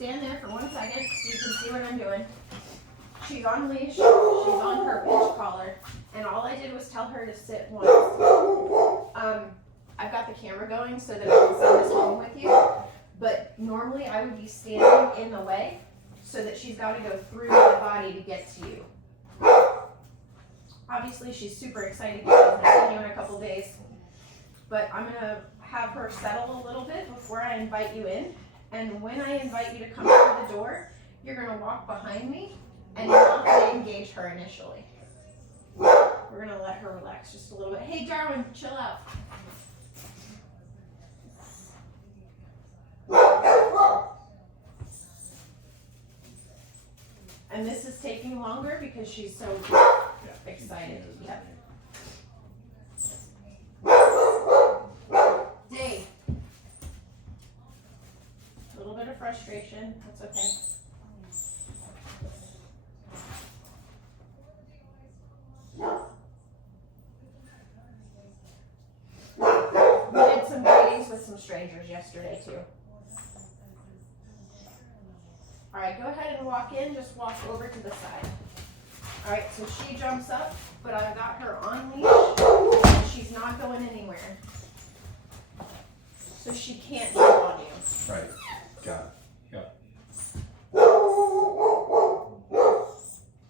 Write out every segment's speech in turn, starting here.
stand there for 1 second so you can see what I'm doing. She's on leash, she's on her pinch collar, and all I did was tell her to sit once. I've got the camera going so that I can send this home with you, but normally I would be standing in the way so that she's got to go through my body to get to you. Obviously, she's super excited because she's not seen you in a couple days, but I'm going to have her settle a little bit before I invite you in, and when I invite you to come through the door, you're going to walk behind me, and you're not going to engage her initially. We're going to let her relax just a little bit. Hey, Darwin, chill out. And this is taking longer because she's so excited. Yep. Dave. A little bit of frustration. That's okay. We did some meetings with some strangers yesterday too. All right, go ahead and walk in, just walk over to the side. All right, so she jumps up, but I've got her on leash, and she's not going anywhere. So she can't jump on you. Right, got it, yep.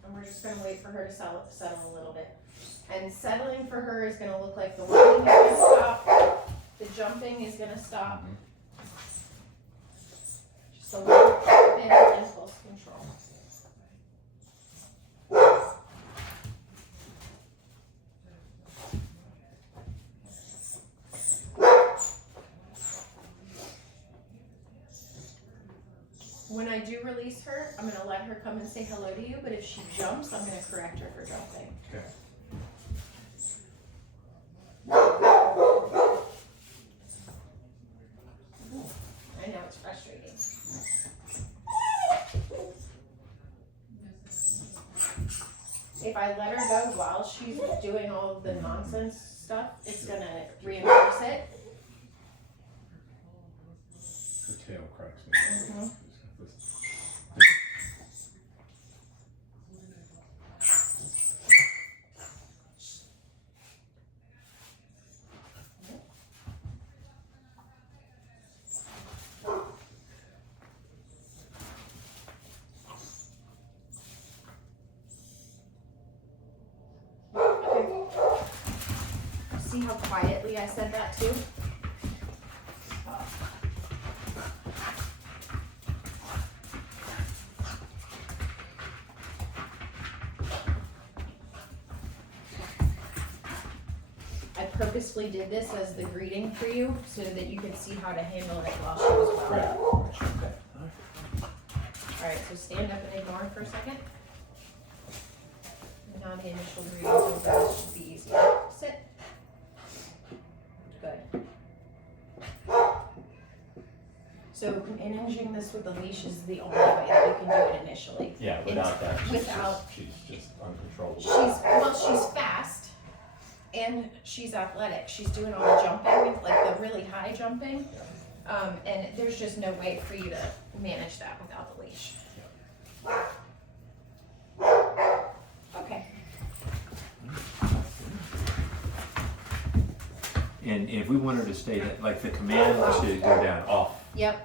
And we're just gonna wait for her to settle a little bit. And settling for her is gonna look like the whipping is gonna stop, the jumping is gonna stop. Just a little bit of impulse control. When I do release her, I'm gonna let her come and say hello to you, but if she jumps, I'm gonna correct her for jumping. Okay. I know it's frustrating. If I let her go while she's doing all of the nonsense stuff, it's gonna reinforce it. Her tail cracks me. Mhm. See how quietly I said that too? I purposefully did this as the greeting for you so that you could see how to handle it while she was well. Right. Okay. Alright, so stand up and ignore for a second. And now the initial greetings over, this should be easier. Sit. Good. So managing this with the leash is the only way that you can do it initially. Yeah, without that, she's just uncontrollable. She's fast and she's athletic. She's doing all the jumping, like the really high jumping. And there's just no way for you to manage that without the leash. Okay. And if we want her to stay, that, like the command should go down, off, Yep.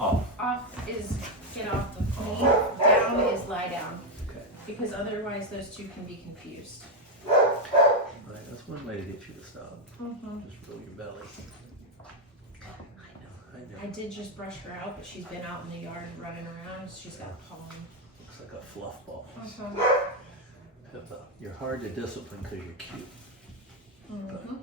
off. Off is get off the knee. Down is lie down. Okay. Because otherwise those two can be confused. Right, that's one way to get you to stop. Mm-hmm. Just roll your belly. I know. I did just brush her out, but she's been out in the yard running around. She's got pollen. Looks like a fluff ball. Uh-huh. Pippa, you're hard to discipline because you're cute. Mm-hmm.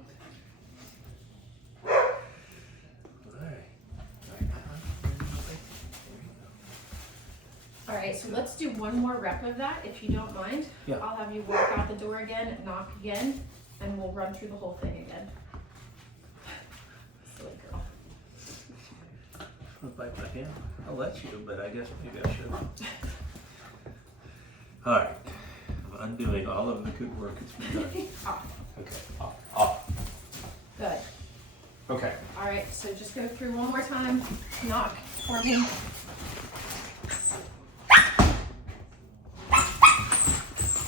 All right, so let's do one more rep of that, if you don't mind. Yeah. I'll have you walk out the door again, knock again, and we'll run through the whole thing again. Silly girl. I'll bite my hand. I'll let you, but I guess maybe I should. All right. I'm undoing all of the good work that's been done. Off. Okay, off. Good. Okay. All right, so just go through one more time. Knock for me.